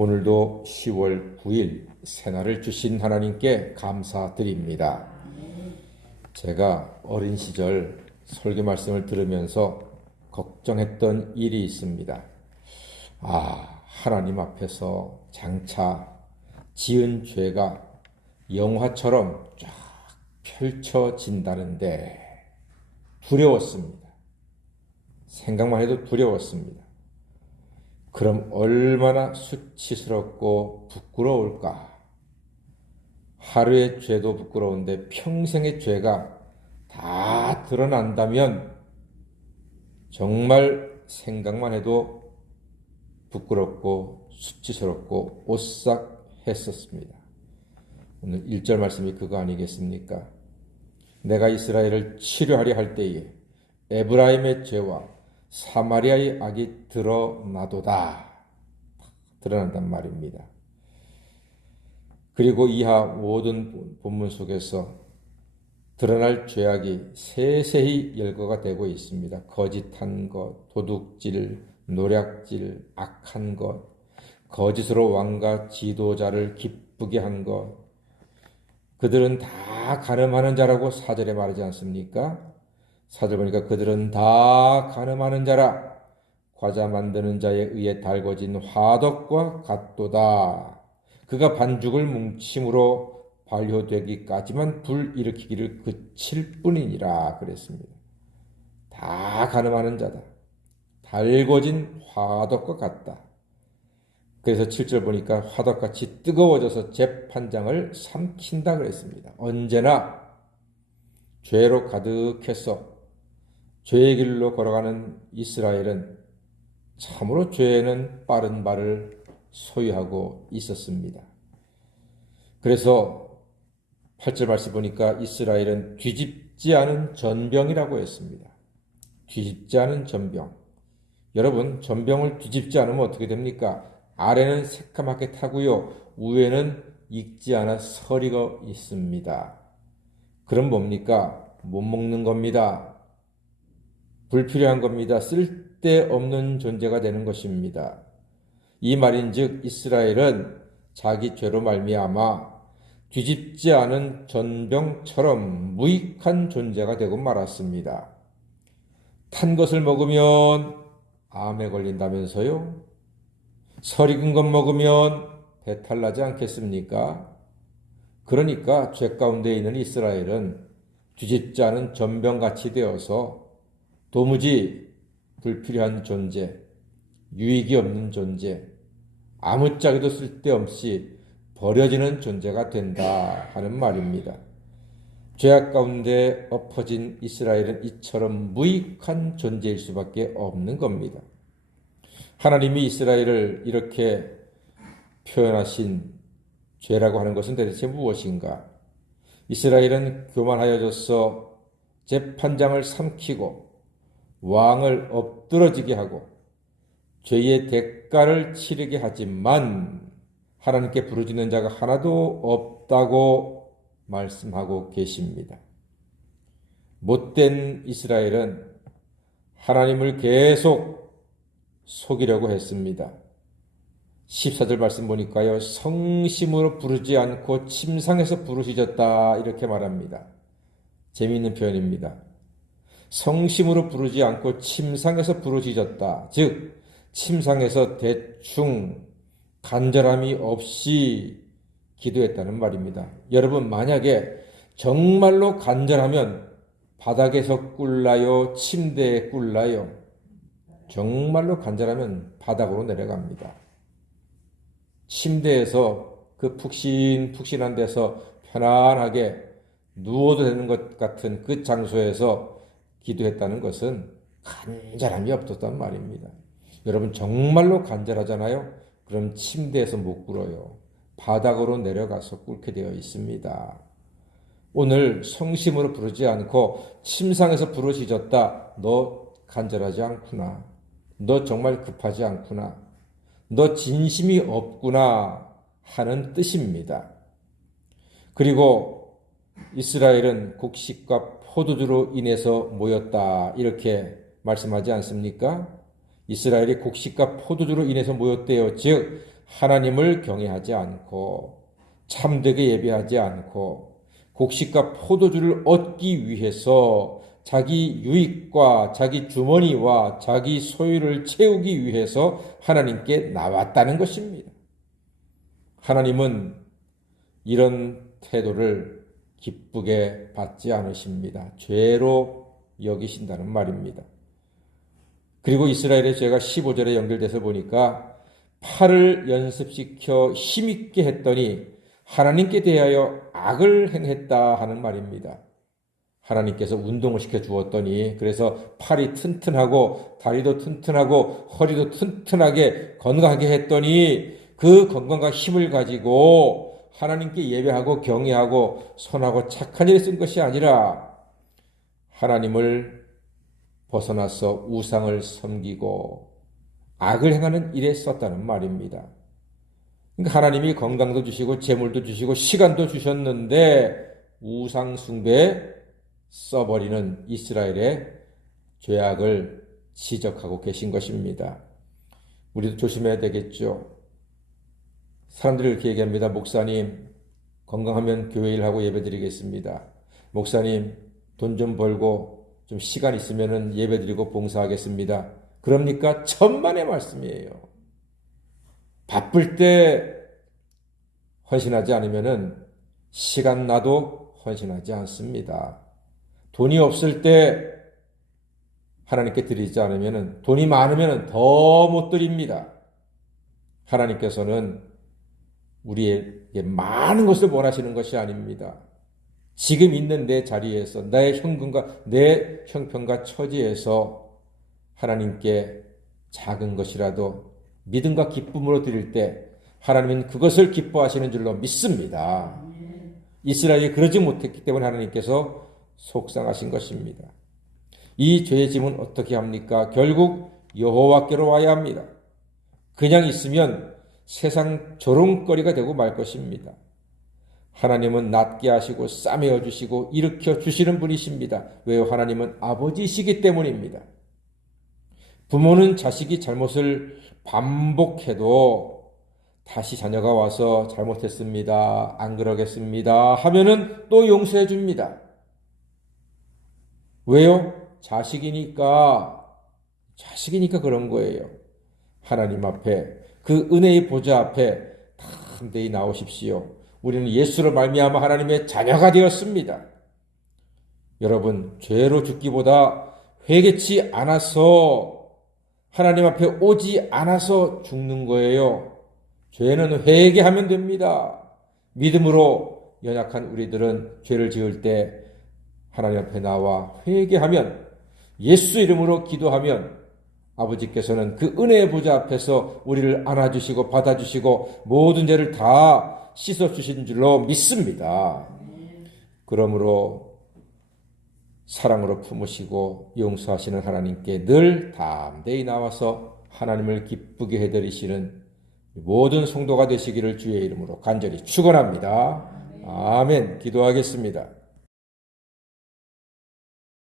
오늘도 10월 9일 새날을 주신 하나님께 감사드립니다. 제가 어린 시절 설교 말씀을 들으면서 걱정했던 일이 있습니다. 하나님 앞에서 장차 지은 죄가 영화처럼 쫙 펼쳐진다는데 두려웠습니다. 생각만 해도 두려웠습니다. 그럼 얼마나 수치스럽고 부끄러울까? 하루의 죄도 부끄러운데 평생의 죄가 다 드러난다면 정말 생각만 해도 부끄럽고 수치스럽고 오싹했었습니다. 오늘 1절 말씀이 그거 아니겠습니까? 내가 이스라엘을 치료하려 할 때에 에브라임의 죄와 사마리아의 악이 드러나도다. 드러난단 말입니다. 그리고 이하 모든 본문 속에서 드러날 죄악이 세세히 열거가 되고 있습니다. 거짓한 것, 도둑질, 노략질, 악한 것, 거짓으로 왕과 지도자를 기쁘게 한 것, 그들은 다 간음하는 자라고 4절에 말하지 않습니까? 4절 보니까 그들은 다 간음하는 자라 과자 만드는 자에 의해 달궈진 화덕과 같도다. 그가 반죽을 뭉침으로 발효되기까지만 불 일으키기를 그칠 뿐이니라 그랬습니다. 다 간음하는 자다. 달궈진 화덕과 같다. 그래서 7절 보니까 화덕같이 뜨거워져서 재판장을 삼킨다 그랬습니다. 언제나 죄로 가득해서 죄의 길로 걸어가는 이스라엘은 참으로 죄에는 빠른 발을 소유하고 있었습니다. 그래서 8절 말씀 보니까 이스라엘은 뒤집지 않은 전병이라고 했습니다. 뒤집지 않은 전병. 여러분, 전병을 뒤집지 않으면 어떻게 됩니까? 아래는 새까맣게 타고요, 위에는 익지 않아 서리가 있습니다. 그럼 뭡니까? 못 먹는 겁니다. 불필요한 겁니다. 쓸데없는 존재가 되는 것입니다. 이 말인즉 이스라엘은 자기 죄로 말미암아 뒤집지 않은 전병처럼 무익한 존재가 되고 말았습니다. 탄 것을 먹으면 암에 걸린다면서요? 설익은 것 먹으면 배탈 나지 않겠습니까? 그러니까 죄 가운데 있는 이스라엘은 뒤집지 않은 전병같이 되어서 도무지 불필요한 존재, 유익이 없는 존재, 아무짝에도 쓸데없이 버려지는 존재가 된다 하는 말입니다. 죄악 가운데 엎어진 이스라엘은 이처럼 무익한 존재일 수밖에 없는 겁니다. 하나님이 이스라엘을 이렇게 표현하신 죄라고 하는 것은 대체 무엇인가? 이스라엘은 교만하여져서 재판장을 삼키고 왕을 엎드러지게 하고 죄의 대가를 치르게 하지만 하나님께 부르짖는 자가 하나도 없다고 말씀하고 계십니다. 못된 이스라엘은 하나님을 계속 속이려고 했습니다. 14절 말씀 보니까요, 성심으로 부르지 않고 침상에서 부르짖었다 이렇게 말합니다. 재미있는 표현입니다. 성심으로 부르지 않고 침상에서 부르짖었다. 즉 침상에서 대충 간절함이 없이 기도했다는 말입니다. 여러분, 만약에 정말로 간절하면 바닥에서 꿀나요? 침대에 꿀나요? 정말로 간절하면 바닥으로 내려갑니다. 침대에서 그 푹신푹신한 데서 편안하게 누워도 되는 것 같은 그 장소에서 기도했다는 것은 간절함이 없었단 말입니다. 여러분, 정말로 간절하잖아요? 그럼 침대에서 못 꿇어요. 바닥으로 내려가서 꿇게 되어 있습니다. 오늘 성심으로 부르지 않고 침상에서 부르짖었다. 너 간절하지 않구나. 너 정말 급하지 않구나. 너 진심이 없구나 하는 뜻입니다. 그리고 이스라엘은 곡식과 포도주로 인해서 모였다 이렇게 말씀하지 않습니까? 이스라엘이 곡식과 포도주로 인해서 모였대요. 즉 하나님을 경외하지 않고 참되게 예배하지 않고 곡식과 포도주를 얻기 위해서 자기 유익과 자기 주머니와 자기 소유를 채우기 위해서 하나님께 나왔다는 것입니다. 하나님은 이런 태도를 기쁘게 받지 않으십니다. 죄로 여기신다는 말입니다. 그리고 이스라엘의 죄가 15절에 연결돼서 보니까 팔을 연습시켜 힘있게 했더니 하나님께 대하여 악을 행했다 하는 말입니다. 하나님께서 운동을 시켜 주었더니 그래서 팔이 튼튼하고 다리도 튼튼하고 허리도 튼튼하게 건강하게 했더니 그 건강과 힘을 가지고 하나님께 예배하고 경외하고 선하고 착한 일에 쓴 것이 아니라 하나님을 벗어나서 우상을 섬기고 악을 행하는 일에 썼다는 말입니다. 그러니까 하나님이 건강도 주시고 재물도 주시고 시간도 주셨는데 우상 숭배에 써버리는 이스라엘의 죄악을 지적하고 계신 것입니다. 우리도 조심해야 되겠죠. 사람들이 이렇게 얘기합니다. 목사님, 건강하면 교회 일하고 예배드리겠습니다. 목사님, 돈 좀 벌고 좀 시간 있으면 예배드리고 봉사하겠습니다. 그럽니까? 천만의 말씀이에요. 바쁠 때 헌신하지 않으면 시간 나도 헌신하지 않습니다. 돈이 없을 때 하나님께 드리지 않으면 돈이 많으면 더 못 드립니다. 하나님께서는 우리에게 많은 것을 원하시는 것이 아닙니다. 지금 있는 내 자리에서 나의 현금과 내 형편과 처지에서 하나님께 작은 것이라도 믿음과 기쁨으로 드릴 때 하나님은 그것을 기뻐하시는 줄로 믿습니다. 이스라엘이 그러지 못했기 때문에 하나님께서 속상하신 것입니다. 이 죄의 짐은 어떻게 합니까? 결국 여호와께로 와야 합니다. 그냥 있으면 세상 조롱거리가 되고 말 것입니다. 하나님은 낫게 하시고 싸매어 주시고 일으켜 주시는 분이십니다. 왜요? 하나님은 아버지이시기 때문입니다. 부모는 자식이 잘못을 반복해도 다시 자녀가 와서 잘못했습니다. 안 그러겠습니다. 하면은 또 용서해 줍니다. 왜요? 자식이니까 그런 거예요. 하나님 앞에 그 은혜의 보좌 앞에 담대히 나오십시오. 우리는 예수로 말미암아 하나님의 자녀가 되었습니다. 여러분, 죄로 죽기보다 회개치 않아서 하나님 앞에 오지 않아서 죽는 거예요. 죄는 회개하면 됩니다. 믿음으로 연약한 우리들은 죄를 지을 때 하나님 앞에 나와 회개하면 예수 이름으로 기도하면 아버지께서는 그 은혜의 보좌 앞에서 우리를 안아주시고 받아주시고 모든 죄를 다 씻어주신 줄로 믿습니다. 그러므로 사랑으로 품으시고 용서하시는 하나님께 늘 담대히 나와서 하나님을 기쁘게 해드리시는 모든 성도가 되시기를 주의 이름으로 간절히 축원합니다. 아멘. 기도하겠습니다.